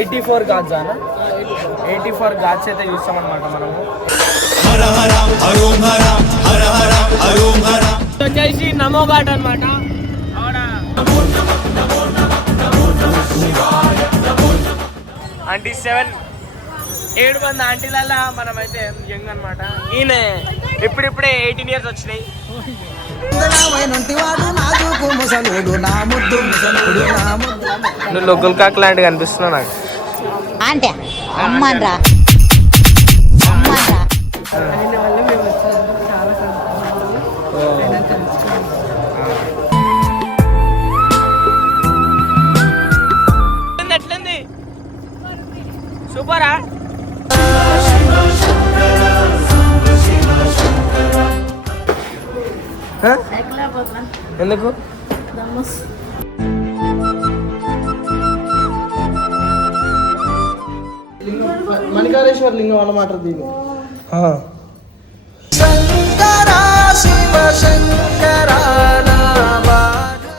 Eighty four ghats అన్న? Eighty four ghats అయితే చూస్తామన్నమాట మనము. వచ్చేసి నమో ఘాట్ అనమాట ఆంటీ సెవెన్. ఏడు మంది ఆంటీలల్లా మనమైతే యంగ్ అనమాట ఈయన. ఇప్పుడిప్పుడే ఎయిటీన్ ఇయర్స్ వచ్చినాయి. నువ్వు లొగ్గుల్ కాక్ లాంటి కనిపిస్తున్నావు నాకు. అంటే అమ్మన్రా. అమ్మన్రా ఎందుకు? మణికాళేశ్వర లింగం అన్నమాట దీన్ని శంకర శివ శంకర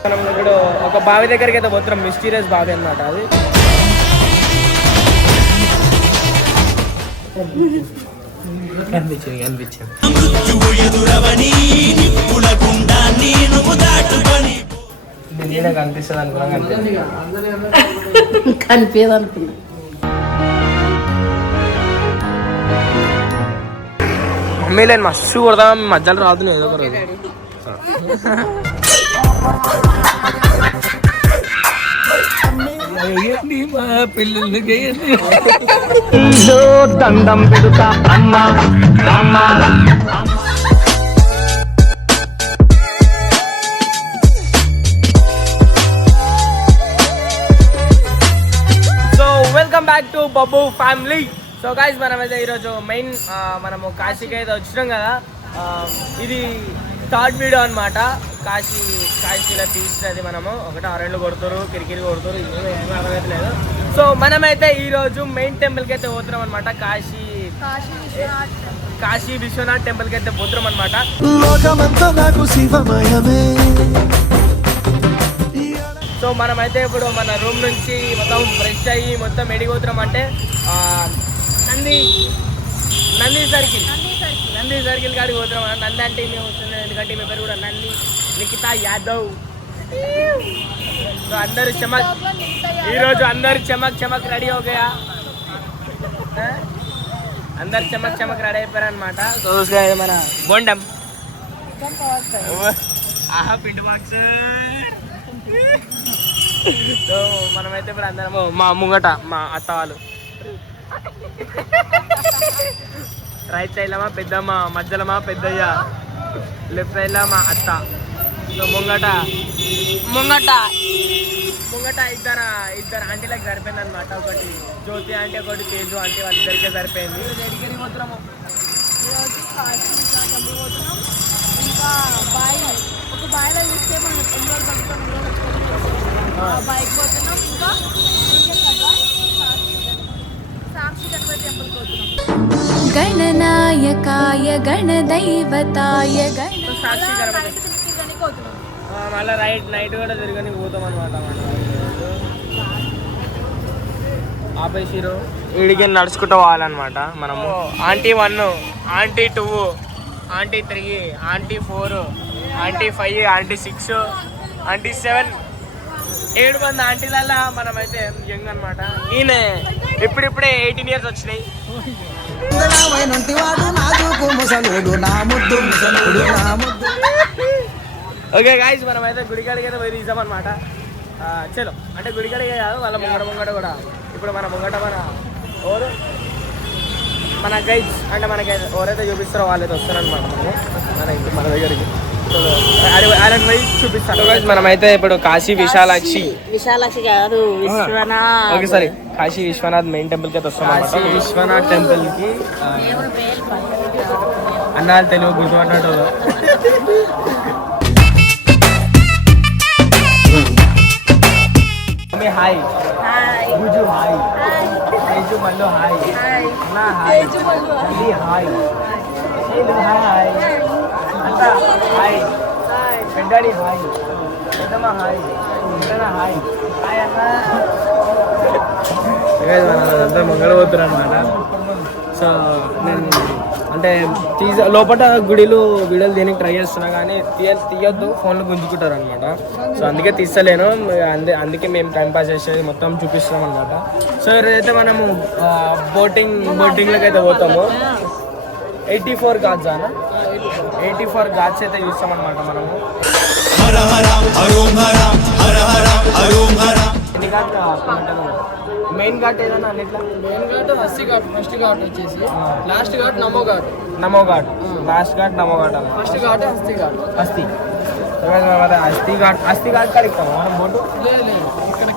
మనం ఇప్పుడు ఒక బావి దగ్గరికి అయితే పోతున్నాం మిస్టీరియస్ బావి అన్నమాట అది. కనిపించింది కనిపించింది నేనే కనిపిస్తుంది అనుకున్నా కనిపిస్తుంది కనిపించదు అనుకున్నా మమ్మీ లేని మస్తు కొడతా మధ్యలో రాదు ఏదో ఒక రోజు దండం పెడుతా అమ్మా అమ్మా. So welcome back to Babbu family so guys మనమైతే ఈరోజు మెయిన్ మనము కాశీకి అయితే వచ్చినాం కదా. ఇది థర్డ్ వీడియో అన్నమాట. కాశీ కాశీలో తీసినది మనము. ఒకటి రెండు కొడుతారు కిరికిరి కొడుతారు ఏమీ అర్థమైతే సో మనమైతే ఈరోజు మెయిన్ టెంపుల్కి అయితే పోతున్నాం అనమాట కాశీ కాశీ విశ్వనాథ్ టెంపుల్కి అయితే పోతున్నాం అనమాట లోకమంతా నాకు శివమయమే. సో మనమైతే ఇప్పుడు మన రూమ్ నుంచి మొత్తం ఫ్రెష్ అయ్యి మొత్తం ఎడిగిపోతున్నాం అంటే ఆ, నంది నంది సర్కిల్ నంది సర్కిల్ కాడికి పోతున్నాం అన్న. నంది అంటే మేము వస్తున్నాం ఎందుకంటే మీ పేరు కూడా నంది. నిఖితా యాదవ్. సో అందరు చమక్ ఈరోజు అందరు చమక్ చమక్ రెడీ అవుతాయా? అందరు చమక్ చమక్ రెడీ అయిపోయారు అనమాట సో మన బొండం. ఆహా పిండి బాక్స్ సో మనమైతే ఇప్పుడు అందరము మా ముంగట మా అత్త వాళ్ళు రైట్ సైడ్లమా పెద్దమ్మ మధ్యలో మా పెద్దయ్య లెఫ్ట్ సైడ్లో మా అత్త. సో ముంగట ముంగట ముంగట ఇద్దరు ఇద్దరు ఆంటీలకు సరిపోయింది అనమాట ఒకటి జ్యోతి ఆంటీ ఒకటి తేజు ఆంటీ వాళ్ళిద్దరికే సరిపోయింది. ఎడికెళ్ళి పోతున్నాము గణ మళ్ళీ రైట్ నైట్ కూడా తిరగని పోతాం అనమాట ఆపేసిరు వీడికి నడుచుకుంటూ పోవాలన్నమాట మనము. Aunty one aunty two aunty three aunty four aunty five aunty six aunty seven. ఏడు మంది ఆంటీలల్లా మనమైతే యంగ్ అనమాట ఈయన. ఇప్పుడిప్పుడే ఎయిటీన్ ఇయర్స్ వచ్చినాయి. ఓకే గాయస్ మనం అయితే గుడికాడికి అయితే పోయి తీసామన్నమాట చలో. అంటే గుడికాడికే కాదు వాళ్ళ ముంగట ముంగట కూడా. ఇప్పుడు మన ముంగట మన ఎవరు? మన గైడ్స్ అంటే మనకి ఎవరైతే చూపిస్తారో వాళ్ళైతే వస్తారనమాట మనము. మన ఇంటి మన దగ్గరికి. మనమైతే ఇప్పుడు Kashi Visalakshi. Visalakshi garu Vishwanath. Okay sorry Kashi Vishwanath main టెంపుల్కి వస్తాం కాశీ విశ్వనాథ్ టెంపుల్కి ఆ, అన్నాలు Telugu mummy hi. Hi. Guju hi. Teju Mallu hi. అన్న హాయ్. హాయ్. హాయ్. అంత హాయ్. పెద్దడి హాయ్. పెద్దమ్మ హాయ్. పెద్దన హాయ్. హాయ్. అన్న. అనమాట సో నేను అంటే తీస లోపల గుడిలో వీడియోలు దేనికి ట్రై చేస్తున్నా కానీ తీయ తీయొద్దు ఫోన్లో గుంజుకుంటారు అనమాట సో అందుకే తీస్తలేను. అందే అందుకే మేము టైం పాస్ చేసేది మొత్తం చూపిస్తున్నాం అనమాట సో ఈరోజైతే మనము బోటింగ్ బోటింగ్లోకి అయితే పోతాము ఎయిటీ ఫోర్ అన్న. ఎయిటీ ఫోర్ గాడ్స్ అయితే చూస్తాం అనమాట మనము. ఎన్ని ఘాట్ మెయిన్ ఘాట్ ఏదన్నా అన్నిట్లో? మెయిన్ ఘాట్ హస్తి ఘాట్ ఫస్ట్ ఘాట్ వచ్చేసి last ghat Namo ghat. Namo ghat. Last ghat Namo ghat first ghat Hasti ghat. అస్థి అస్థి ఘాట్. అస్థి ఘాట్ కడిస్తాం మనం బోటు? లేదు.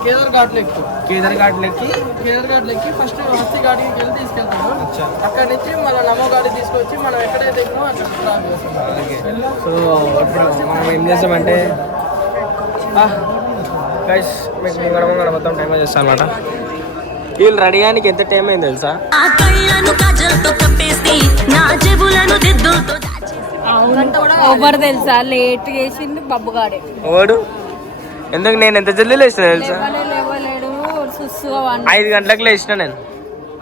కేదార్ ఘాట్ లెక్కి. కేదార్ ఘాట్ లెక్కి? కేదార్ ఘాట్ లెక్కి ఫస్ట్ హస్తి ఘాట్కి వెళ్ళి తీసుకెళ్తాము. అచ్చా. అక్కడ నుంచి మళ్ళీ నమో ఘాట్ తీసుకొచ్చి మనం ఎక్కడైతే ఎక్కినామో అక్కడ డ్రాప్ చేస్తాం. ఓకే. సో ఇప్పుడు మనం ఏం చేస్తామంటే గైస్ మీకు ముంగడ ముంగడ మొత్తం టైం చేస్తాను అనమాట వీళ్ళు రెడీ అయ్యానికి ఎంత టైం అయింది తెలుసా? ఎవరు తెలుసా? లేట్ చేసింది బబ్బుగాడే. ఓడు ఎందుకు నేను ఎంత జల్దీ లేచిన తెలుసా? ఐదు గంటలకు లేచిన నేను.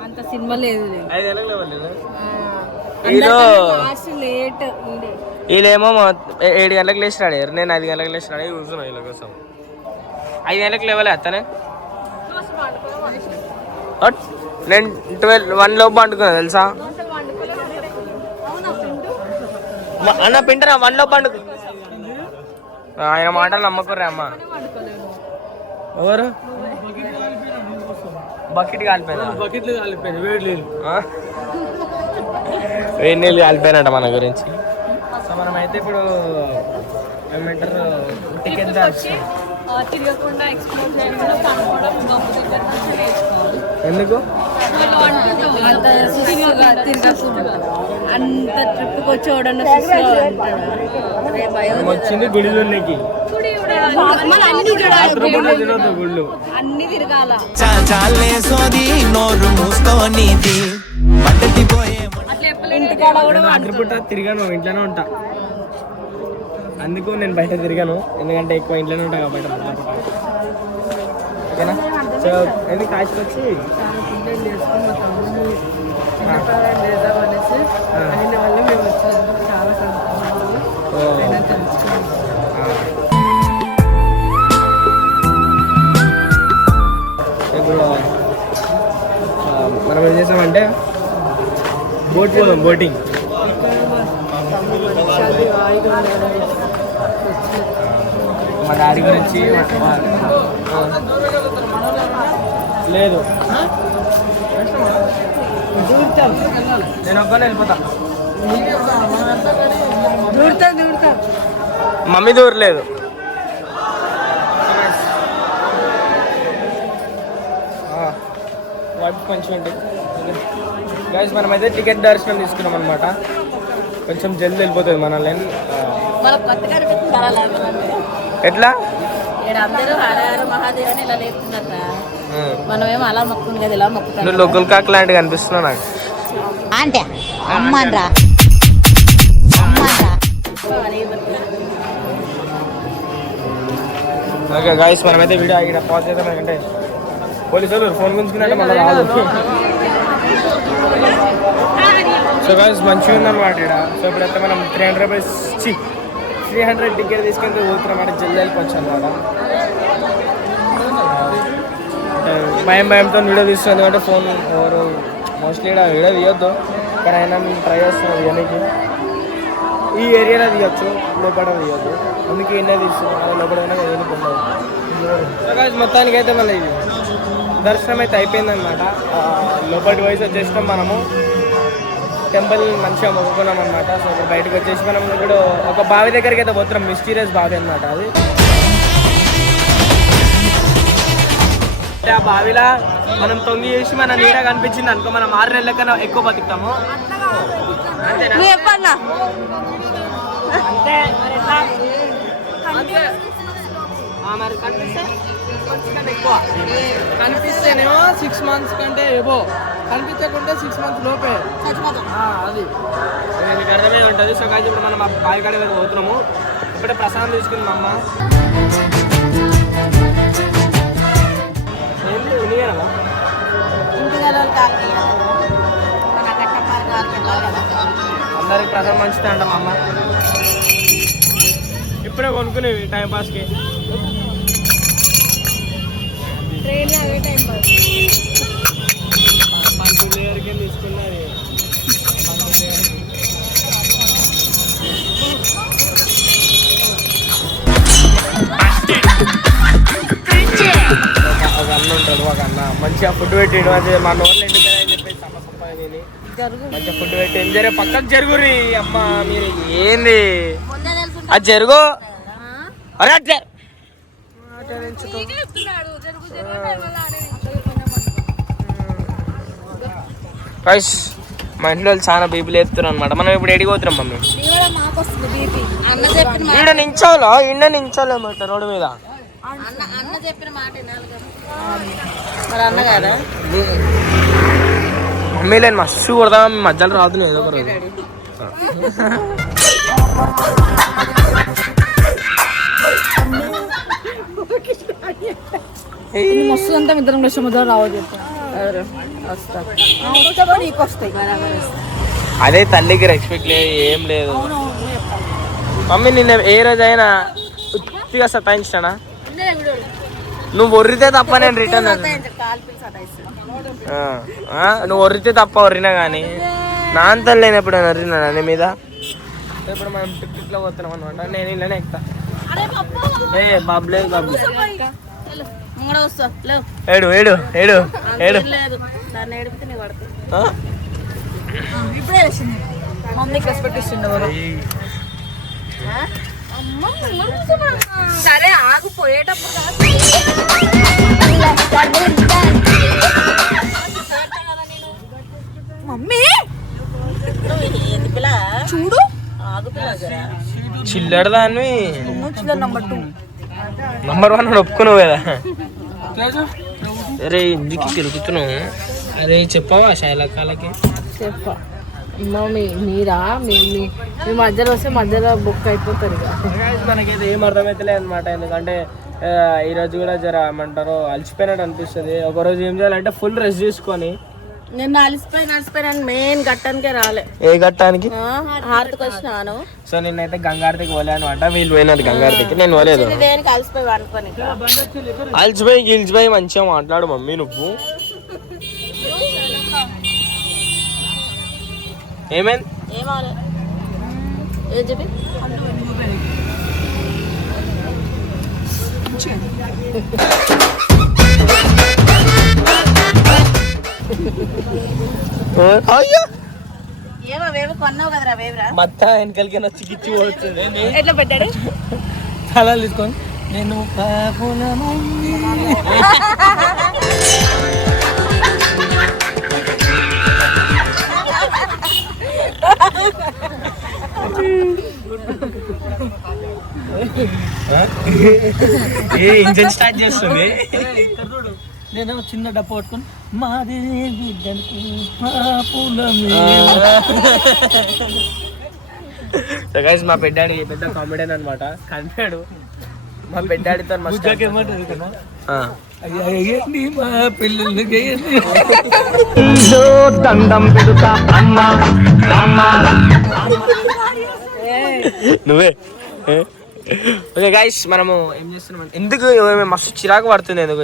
అంత సినిమా లేదు ఐదు గంటలకు లేవలేదు? లేట్. వీళ్ళేమో ఏడు గంటలకు లేచినాడు నేను ఐదు గంటలకు లేచినాడు కూర్చున్నా వీళ్ళ కోసం. ఐదు గంటలకు లేవలే అత్తనే అట్. నేను ట్వెల్వ్ వన్ లోపు పండుకున్నా తెలుసా? అన్న పింటరా వన్ లోపు పండుకు. ఆయన మాటలు నమ్మకుర్రే అమ్మ. ఎవరు? బకెట్ కాలిపోయిందా? బకెట్లు కాలిపోయింది వేడి నీళ్ళు కాలిపోయినట్ట మన గురించి. సో మనమైతే ఇప్పుడు ఏమంటారు టికెట్ తిరగకుండా ఎక్స్ప్లోర్ చేయకుండా ఎందుకు? అంత తిరగకుండా అంత ట్రిప్కి వచ్చి ఎవడన్నా అన్ని తిరగాల. చాలే సోది నోరు మూసుకోనిది. పోయే ఇంటికాడ కూడా తిరిగాను ఇంట్లోనే ఉంటా. అందుకు నేను బయట తిరిగాను ఎందుకంటే ఎక్కువ ఇంట్లోనే ఉంటా వచ్చి? చేద్దామనేసి ఆ. ఆయన వల్ల మేము వచ్చినందుకు చాలా సంతోషం. తెలుసుకున్నాం. మనం ఏం చేసామంటే బోట్ పోదాం బోటింగ్. మా డాడీ గురించి. లేదు. నేను ఒక్కనే మమ్మీ దూరలేదు. వైపు కొంచెం ఏంటి గైస్ మనమైతే టికెట్ దర్శనం తీసుకున్నాం అనమాట కొంచెం జల్దీ వెళ్ళిపోతుంది మన లైన్ ఎట్లా? ఇక్కడ అందరూ హర హర మహాదేవ్ అని ఇలా లేపుతున్నారు. మనం ఏమో అలా మొక్కుతుంది కదా ఇలా మొక్కుతాం లోకల్ కాక్ లాంటివి కనిపిస్తున్నావు నాకు. అంటే అమ్మన్రా ఓకే గాయస్ మనమైతే వీడియో ఇక్కడ పాజ్ చేద్దాం. ఎందుకంటే పోలీసు వాళ్ళు ఫోన్ గుంజుకున్నట్టే మళ్ళీ రాదు. సో గాయస్ మంచిగా ఉందన్నమాట ఇక్కడ సో ఇప్పుడైతే మనం three hundred rupees three hundred ticket తీసుకెళ్తే పోతున్నామాట జల్దీ వెళ్ళిపోవచ్చు అనమాట భయం భయంతో వీడియో తీస్తుంది ఎందుకంటే ఫోన్ ఎవరు మోస్ట్లీ ఇక్కడ వీడియో తీయొద్దు. కానీ అయినా మేము ట్రై చేస్తున్నాం తీయడానికి ఈ ఏరియాలో తీయొచ్చు లోపల తీయొద్దు. అందుకే ఎన్నే తీస్తున్నాం. లోపల మొత్తానికి అయితే మళ్ళీ ఇది దర్శనం అయితే అయిపోయిందనమాట లోపలికి వయసు వచ్చేసినాం మనము. టెంపుల్ మంచిగా మొక్కుకున్నాం అనమాట సో బయటకు వచ్చేసి మనం ఇప్పుడు ఒక బావి దగ్గరికి అయితే పోతున్నాం. మిస్టీరియస్ బావి అనమాట అది. ఆ బావిలా మనం తొంగి చేసి మన నీడ కనిపించింది అనుకో మనం ఆరు నెలల కన్నా ఎక్కువ బతుకుతాము. నువ్వు చెప్పన్నా మరి కనిపిస్తే? ఎక్కువ. కనిపిస్తేనేమో సిక్స్ మంత్స్ కంటే ఏవో. కనిపించకుంటే సిక్స్ మంత్స్ లోపే. ఆ, అది. మీకు అర్థమే ఉంటుంది. సో కాదు ఇప్పుడు మనం ఆ బావి కాడ మీద పోతున్నాము. ఇప్పుడే ప్రసాదం తీసుకుంది మా అమ్మ. అందరికి ప్రజలు మంచిదే అంట మా అమ్మ. ఇప్పుడే కొనుక్కునేవి టైంపాస్కి ట్రైన్ అవే టైంపాస్ తీసుకున్నది. అన్న ఉంటాడు ఒక అన్న. మంచిగా ఫుడ్ పెట్టిండు. అది మా నోళ్ళు ఎండుతాయని చెప్పేసి సమ్మ తిని మంచిగా ఫుడ్ పెట్టి జరే పక్కకు జరుగురి అమ్మ మీరు ఏంది? అది జరుగు. అరే అట్లే జరుగు జరుగు మా ఇంట్లో వాళ్ళు చాలా బీపీలు ఎత్తున్నారు అనమాట మనం ఇప్పుడు ఎడిగి పోతున్నాం మమ్మీ? మాకు ఈడ నించోలో ఈడ నించోలేమట రోడ్డు మీద. అన్న అన్న చెప్పిన మాట మరి అన్న కదా? మమ్మీ లేని మస్తు కొడదా మధ్యలో రావుతున్నాయి ఏదో ఒక రోజు మస్తు అంతా ఇద్దరం లక్ష ముద్ర రావద్దు అదే తల్లికి రెస్పెక్ట్ లేదు ఏం లేదు. మమ్మీ నిన్న ఏ రోజైనా ఉత్తిగా సతాయించానా నువ్వు ఒర్రితే తప్ప నేను రిటర్న్ నువ్వు ఒర్రితే తప్ప ఒర్రినా కానీ నా అంత లేనప్పుడు ఒర్రినా నీ మీద? ఇప్పుడు మనం టికెట్లో పోతున్నాం అనమాట నేను ఇళ్ళనే ఎక్కుతా. ఏ బాబు లేదు బాబు ఏడు ఏడు ఏడు ఏడు. మమ్మీకి రెస్పెక్ట్ ఇస్తుండే సరే ఆగు పోయేటప్పుడు మమ్మీ! చూడు. చిల్లర దాన్ని నంబర్ వన్ ఒప్పుకున్నావు కదా. అరే ఎందుకు తిరుగుతున్నావు అరే చెప్పవా శైలకాలకి? చెప్ప. మమ్మీ మీరా? మీ మీ- మధ్యలో వస్తే మధ్యలో బుక్ అయిపోతుంది ఇక. మనకైతే ఏం అర్థమైతలేదు అనమాట ఎందుకంటే ఈ రోజు కూడా జర ఏమంటారు అలసిపోయినట్టు అనిపిస్తుంది. ఒక రోజు ఏం చేయాలంటే ఫుల్ రెస్ట్ తీసుకొని నేను అలసిపోయి నడిచిపోయినాను మెయిన్ గట్టానికే రాలే. ఏ ఘట్టానికి? హార్ట్కి వచ్చినాను. సో నిన్నైతే గంగారతికి పోలే అనమాట వీళ్ళు పోయినారు గంగారతికి నేను పోలేదు. దేనికి అలసిపోయి అనుకోని అలసిపోయి గిలిచిపోయి మంచిగా మాట్లాడు మమ్మీ నువ్వు. ఏమైంది? అయ్యా! మత్త వెనకలికి వచ్చి గిచ్చి పోతుంది ఎట్లా పెట్టాడు? తీసుకొని నేను ఏ ఇంజన్ స్టార్ట్ చేస్తుంది? నేను చిన్న డబ్బు పట్టుకొని మాది గైస్ మా పెద్దాడి పెద్ద కామెడియన్ అనమాట కనిపాడు మా పెద్దాడితో. అయ్యండి మా పిల్లలు చేయండి నువ్వే. ఓకే గైస్ మనము ఏం చేస్తున్నాం ఎందుకు మస్తు చిరాకు పడుతుంది ఎందుకు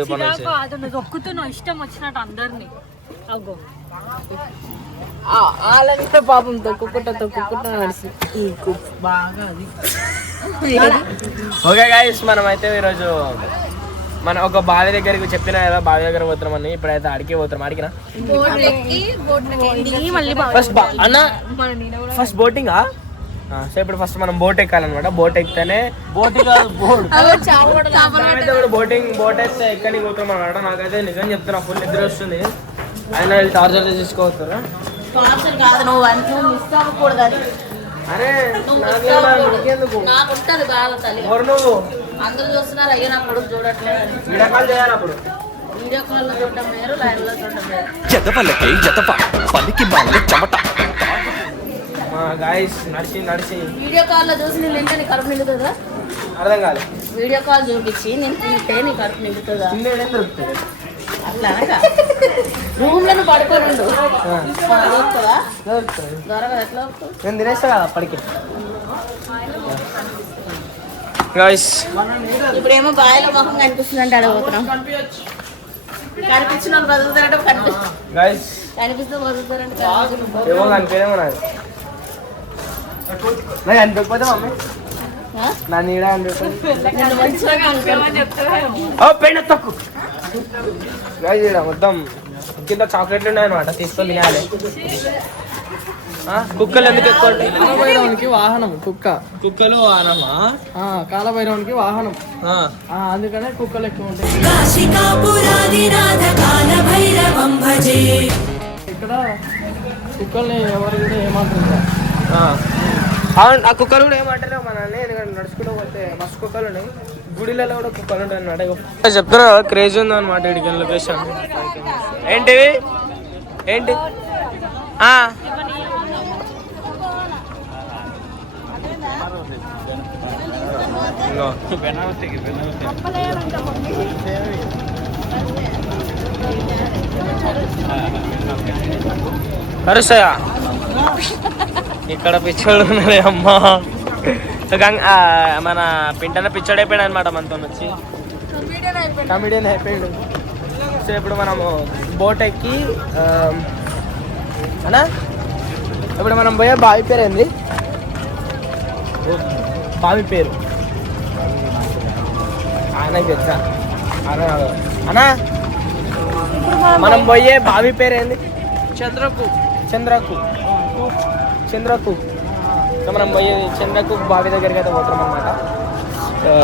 ఇష్టం వచ్చినట్టు అందరినీ. అగో వాళ్ళంతా పాపం తొక్కుకుంటా తొక్కుకుంటా నడిచి బాగా అది. ఓకే గైస్ మనం అయితే ఈరోజు మన ఒక బావి దగ్గరికి చెప్పిన కదా బావి దగ్గర పోతున్నామని. ఇప్పుడైతే అడిగి పోతున్నాం. అడిగినా మళ్ళీ ఫస్ట్ అన్న ఫస్ట్ బోటింగ్? సో ఇప్పుడు ఫస్ట్ మనం బోట్ ఎక్కాలన్నమాట. బోట్ ఎక్కితేనే బోటి ఇప్పుడు బోటింగ్ బోట్ అయితే ఎక్కడికి పోతున్నాం అనమాట నాకైతే నిజం చెప్తున్నా ఫుల్ నిద్ర వస్తుంది ఆయన టార్చర్ తీసుకోవచ్చురా టార్చర్ కాదు నువ్వు నువ్వు మిస్ అవ్వకూడదని నాకు ఉంటుంది బాధ తల్లి. అందరూ చూస్తున్నారు అయ్యో నా కొడుకు చూడట్లేదు వీడియో కాల్ చేయాలి అప్పుడు. వీడియో కాల్లో చూడటం వేరు లైవ్లో చూడటం వేరు. మాల చెమట. గాయస్ నడిచి నడిచి. వీడియో కాల్లో చూసి నేను తింటే నీ కడుపు నిండుతుందా? అర్థం కాదు వీడియో కాల్ చూపించి నేను తింటే నీ కడుపు నిండుతుందా? ఏం దొరుకుతుంది అట్లా రూమ్ పడుకొని ఉండు దొరుకుతుందా దొరుకుతుంది దొరకదు ఎట్లా దొరుకుతుంది నేను తినేస్తా కదా అప్పటికి. గాయస్ ఇప్పుడేమో బాయిలో మొహం కనిపిస్తుంది అంటే అడగబోతున్నాం కనిపించిన వాళ్ళు బతుకుతారంటే కనిపిస్తుంది గాయస్ కనిపిస్తే బతుకుతారంటే కనిపించదు. ఏమో కనిపించేమో నాకు. నాకు అనిపించకపోతే మమ్మీ? ఆ? నా నీడ పెండ తక్కువ మొత్తం కింద చాక్లెట్లు ఉన్నాయన్నమాట తీసుకొని తినాలి. ఆ, కుక్కలు ఎందుకు ఎక్కువ ఉంటాయి? కాలభైరవునికి వాహనం కుక్క. కుక్కలు ఆ, కాలభైరవునికి వాహనం. ఆ, అందుకనే కుక్కలు ఎక్కువ ఉంటాయి. ఇక్కడ కుక్కల్ని ఎవరు కూడా ఏమంటారు? అవును ఆ కుక్కలు కూడా ఏమంటారు మనల్ని ఎందుకంటే నడుచుకుంటూ పోతే మస్తు కుక్కలు ఉన్నాయి. గుడిలలో కూడా కుక్కలు ఉంటాయి అన్నమాట క్రేజ్ ఉంది అనమాట ఇడికి లొకేషన్ ఏంటివి? ఏంటి? ఆ. అరుసయా ఇక్కడ పిచ్చోళ్ళు ఉన్నారు అమ్మా. గంగ ఆ, మన పింటన పిచ్చోడు అయిపోయాడు అనమాట మనతో వచ్చి. కమిడియన్ అయిపోయాడు. సో ఇప్పుడు మనము బోట్ ఎక్కి అనా ఇప్పుడు మనం పోయే బావి పేరు ఏంది? బావి పేరు. ఆయన తెలుసా? అనా మనం పోయే బావి పేరు ఏంది? చంద్రకు చంద్రకు చంద్రకు సో మనం పోయే చంద్రకు బావి దగ్గరికి అయితే పోతాం అనమాట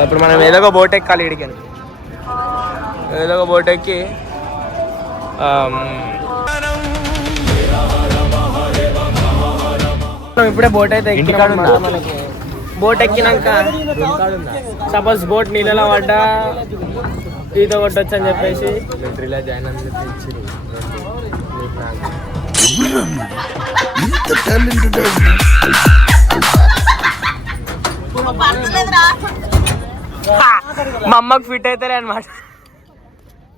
ఇప్పుడు మనం ఏదో ఒక బోట్ ఎక్కాలి ఇడికి. ఏదో ఒక బోట్ ఎక్కి ఇప్పుడే బోట్ అయితే మనకి. బోట్ ఎక్కినాక సపోజ్ బోట్ నీళ్ళలో పడ్డా ఈత కొట్టొచ్చు అని చెప్పేసి. జాయిన్ పడతలేదురా. మా అమ్మకి ఫిట్ అవుతలే అనమాట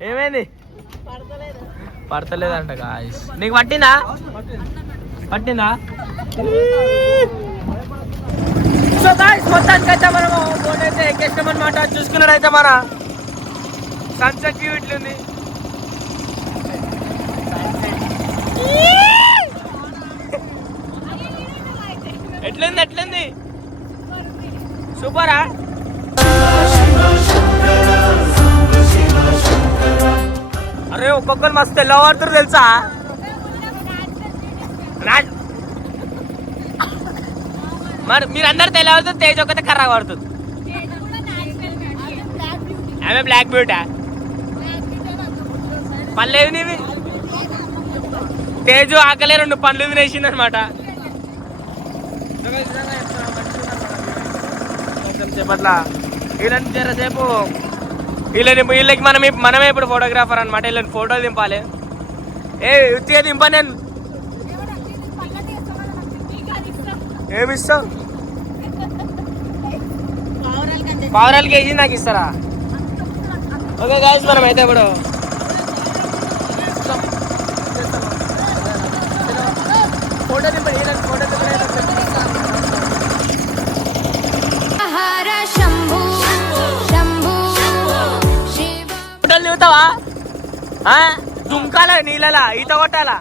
ఏమైంది? పడతలేదంట గాయస్ నీకు పట్టిందా? పట్టిందా? సో గాయస్ మొత్తానికి అయితే మనం బోట్ అయితే ఎక్కేస్తాం అనమాట చూసుకున్నాడైతే మన సన్సెట్ వ్యూ ఇట్లుంది ఎట్లుంది ఎట్లుంది? సూపరా? అరే ఒక్కొక్కరు మస్తు తెల్లవారుతారు తెలుసా? మరి మీరు అందరు తెల్లవారుతుంది తేజ్ ఒక్కతే కర్ర పడుతుంది ఆమె బ్లాక్ బ్యూటా పర్లేదు నీవి? తేజు ఆకలే రెండు పండ్లు తినేసిందనమాట. అనమాట సేపట్ల వీళ్ళని జరసేపు. వీళ్ళని వీళ్ళకి మనం మనమే ఇప్పుడు ఫోటోగ్రాఫర్ అనమాట వీళ్ళని ఫోటోలు దింపాలి. ఏ ఉత్తిగా దింపా నేను. ఏమి ఇస్తావు పావురాలు కంటే పావురాలు కేజీ నాకు ఇస్తారా? ఓకే గాయస్ మనం అయితే ఇప్పుడు దుంకాల నీళ్ళలా ఈత కొట్టాలా?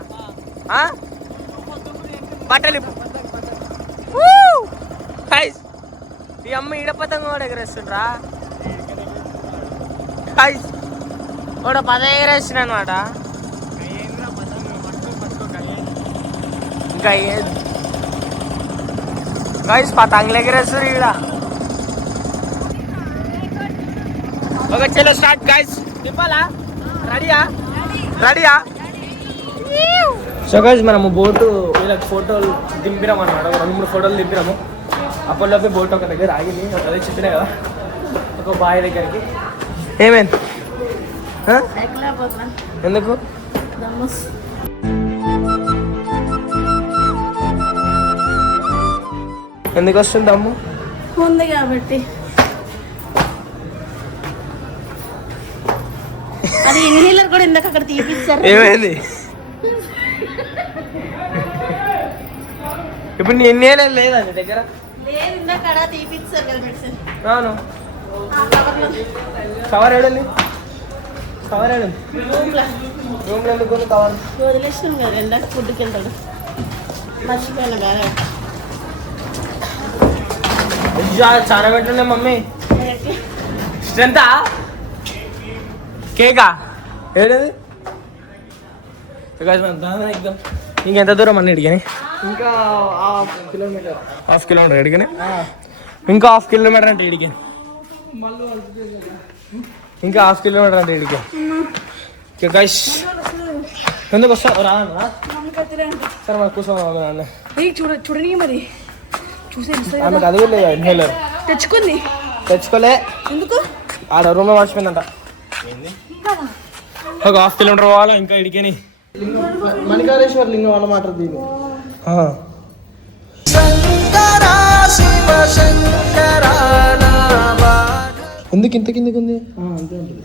బట్టలు ఇప్పు. ఈ అమ్మ ఈడ పతంగం కూడా ఎగరేస్తుండ్రా గైస్, ఒక పద ఎగరేస్తుంది అనమాట ఇంకా గైస్ పతంగులు ఎగరేస్తారు ఈడ. ఒక చలో స్టార్ట్ గైస్ తిప్పాలా? రెడీయా? రెడీయా? సో గైస్ మనము బోటు వీళ్ళకి ఫోటోలు దింపినాం అనమాట రెండు మూడు ఫోటోలు దింపినాము. అప్పటిలోపే బోట్ ఒక దగ్గర ఆగింది. అదే చెప్పినా కదా? ఒక బాయ్ దగ్గరికి. ఏమైంది ఎందుకు? ఎందుకు వస్తుంది అమ్ము ఉంది కాబట్టి. అది ఇన్హీలర్ కూడా ఇందాక అక్కడ తీపిస్తారు ఏమైంది? ఇప్పుడు నేను నేనే లేదా నీ దగ్గర? లేదు ఇందాక తీపిస్తారు కదా మెడిసిన్ అవును. కవర్ ఏడండి కవర్ ఏడండి రూమ్లో. ఎందుకు కవర్? వదిలేసినాం కదా ఇందాక ఫుడ్కి వెళ్తాడు. మర్చిపోయినా బాగా. చాలా పెట్టుండే మమ్మీ. స్ట్రెంతా? కేకా ఏడది ఎగ్దాం ఇంకెంత దూరం అన్న ఇడిగాని ఇంకా హాఫ్ కిలోమీటర్ హాఫ్ కిలోమీటర్ ఇడిగాని ఇంకా హాఫ్ కిలోమీటర్ అంటే ఇడిగాని ఇంకా హాఫ్ కిలోమీటర్ అంటే ఇడిగా గైస్ ఎందుకు వస్తా రా అన్న. సరే మరి కూర్చో అన్న చూడ చూడని మరి చూసే ఆమెకు అది కూడా లేదు ఇన్హేలర్ తెచ్చుకుంది తెచ్చుకోలే ఎందుకు ఆడ రూమ్లో మర్చిపోయిందంట ఒక హాఫ్ కిలోమీటర్ పోవాలా ఇంకా ఇడికేని. మణికారేశ్వర లింగం అన్నమాట దీన్ని ఎందుకు ఇంత కిందకి ఉంది? అంతే ఉంటుంది.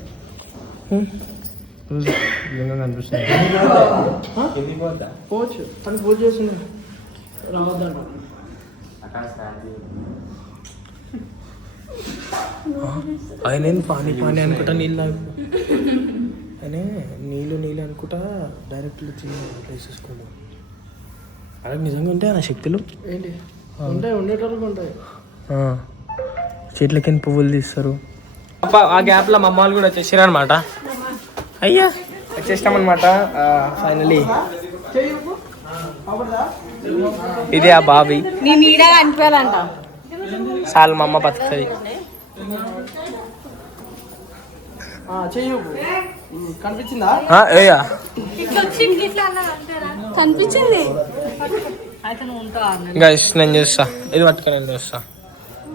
పోవచ్చు కానీ పూజ చేసింది రావద్దంట ఆయన ఏంది పానీ పానీ అనుకుంటా నీళ్ళు. అనే నీళ్ళు నీళ్ళు అనుకుంటా డైరెక్ట్ వచ్చి వేసేసుకోండి అలాగే నిజంగా ఉంటాయి నా శక్తులు? ఉంటాయి ఉండేటోళ్ళకి ఉంటాయి. చెట్లకి పువ్వులు తీస్తారు? ఆ గ్యాప్లో మా అమ్మాలు కూడా వచ్చేసారు అనమాట అయ్యా. వచ్చేసినామన్నమాట ఫైనలీ ఇదే ఆ బాబీ. నీ నీడ అనిపించాలంట. చాలు మా అమ్మ బతుకుతుంది. గైస్ నేను చూస్తా. ఇది పట్టుకొని నేను చూస్తా.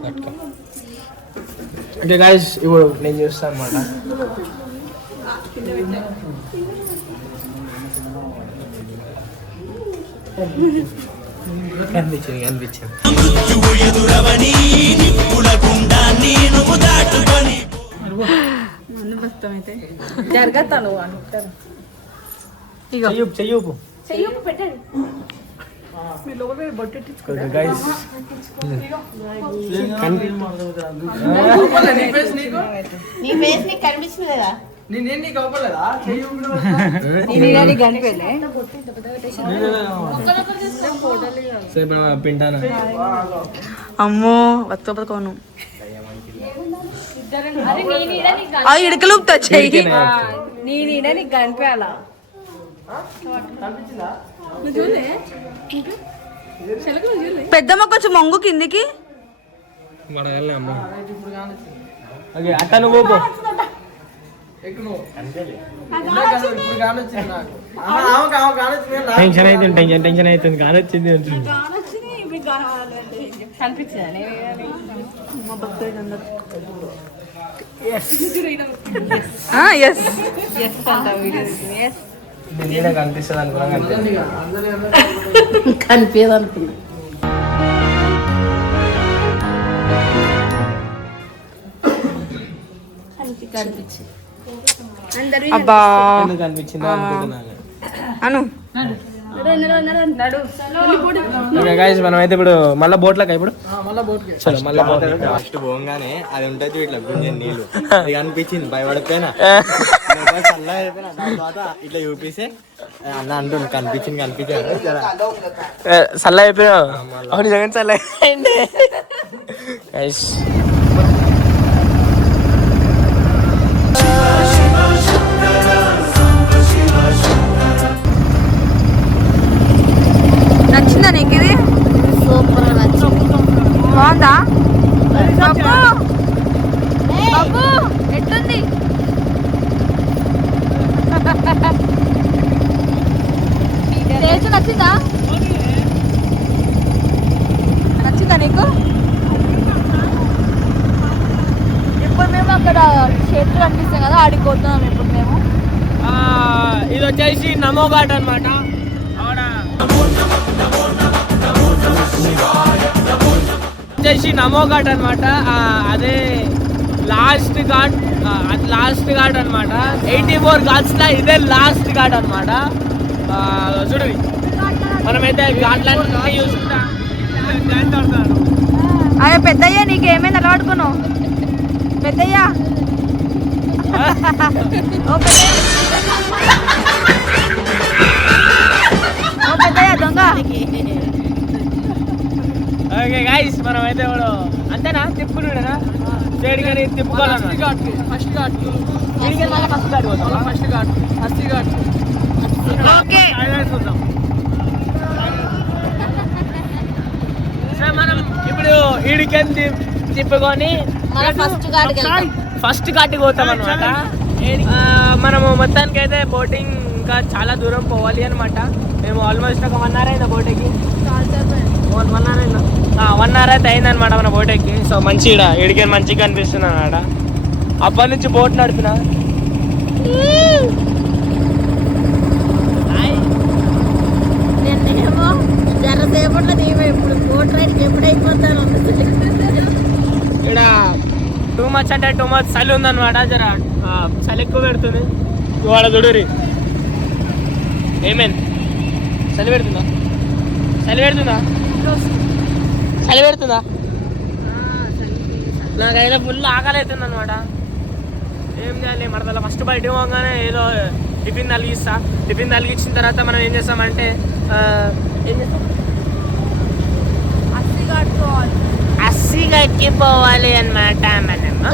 ఓకే గైస్ ఇప్పుడు నేను చూస్తా అనమాట కనిపించింది కనిపించింది జరగతాను చెయ్యు చెయ్యూపు గైస్ నీ ఫేస్ నీకు కనిపించింది కదా. నేనేం నీకు అవ్వలేదా? చెయ్యి పింటానా? అమ్మో బతుకోను ఆ ఇడకలు చెయ్యి. నీ నీడ నీకు కనిపించాలా పెద్దమ్మ కొంచెం మొంగు కిందికి. అట్ట. నువ్వు టెన్షన్ అవుతుంది టెన్షన్ టెన్షన్ అవుతుంది కానీ వచ్చింది కనిపిస్తుంది అనుకున్నా కనిపించదు అనుకున్నా కనిపించిందో. అను. మనం అయితే ఇప్పుడు మళ్ళీ బోట్లకి ఇప్పుడు? మళ్ళీ బోట్కి చలో మళ్ళీ బోట్ ఫస్ట్ పోగానే అది ఉంటుంది ఇట్లా గుంజే నీళ్ళు. అది అనిపించింది భయపడిపోయినా. ఇట్లా చూపిస్తే అన్న అంటుంది కనిపించింది కనిపించింది చల్ల అయిపోయావు అవును జగన్ వచ్చేసి నమో ఘాట్ అనమాట అదే లాస్ట్ ఘాట్ లాస్ట్ ఘాట్ అనమాట ఎయిటీ ఫోర్ ఘాట్స్లో ఇదే లాస్ట్ ఘాట్ అనమాట చూడు మనమైతే ఘాట్లన్నీ చూసుకుంటా పెద్దయ్య నీకు నీకేమైంది? అలా పడుకున్నావు పెద్దయ్యా. పెద్దయ్య. ఓ పెద్దయ్య దొంగ. ఓకే గైస్ మనం అయితే ఇప్పుడు అంతేనా? తిప్పుకున్నాడనా సైడ్ కానీ తిప్పుకోవాలన్నా ఫస్ట్ ఘాట్ వీడికి మళ్ళీ ఫస్ట్ పోతావా ఫస్ట్ ఘాట్ హస్తి ఘాట్ ఓకే చూద్దాం. మనం ఇప్పుడు ఈడికి తిప్పుకొని మన ఫస్ట్ వెళ్తాం. ఫస్ట్ ఘాట్కి పోతాం అనమాట మనము మొత్తానికి అయితే బోటింగ్ ఇంకా చాలా దూరం పోవాలి అనమాట మేము ఆల్మోస్ట్ ఒక వన్ అవర్ అయిందా బోటింగ్కి వన్ వన్ అవర్ అయిందా? వన్ అవర్ అయితే అయిందనమాట మన బోటెక్కి సో మంచి ఈడ ఇడికి మంచిగా కనిపిస్తుంది అనమాట అప్పటి నుంచి బోట్ నడిపిన? బోట్ ఇక్కడ టూ మచ్ అంటే టూ మచ్ చలి ఉందన్నమాట జర. చలి ఎక్కువ పెడుతుంది. ఇవాళ చూడురి ఏమైంది చలి పెడుతుందా? చలి పెడుతుందా? చలి పెడుతుందా నాకైతే ఫుల్ ఆకలి అవుతుంది అనమాట ఏం చేయాలి మరదల ఫస్ట్ బయట పోగానే ఏదో టిఫిన్ తలిగిస్తా టిఫిన్ తలిగించిన తర్వాత మనం ఏం చేస్తామంటే ఏం చేస్తాం? అస్సి కట్టుకోవాలి. అస్సిగట్టి పోవాలి అనమాట మనము.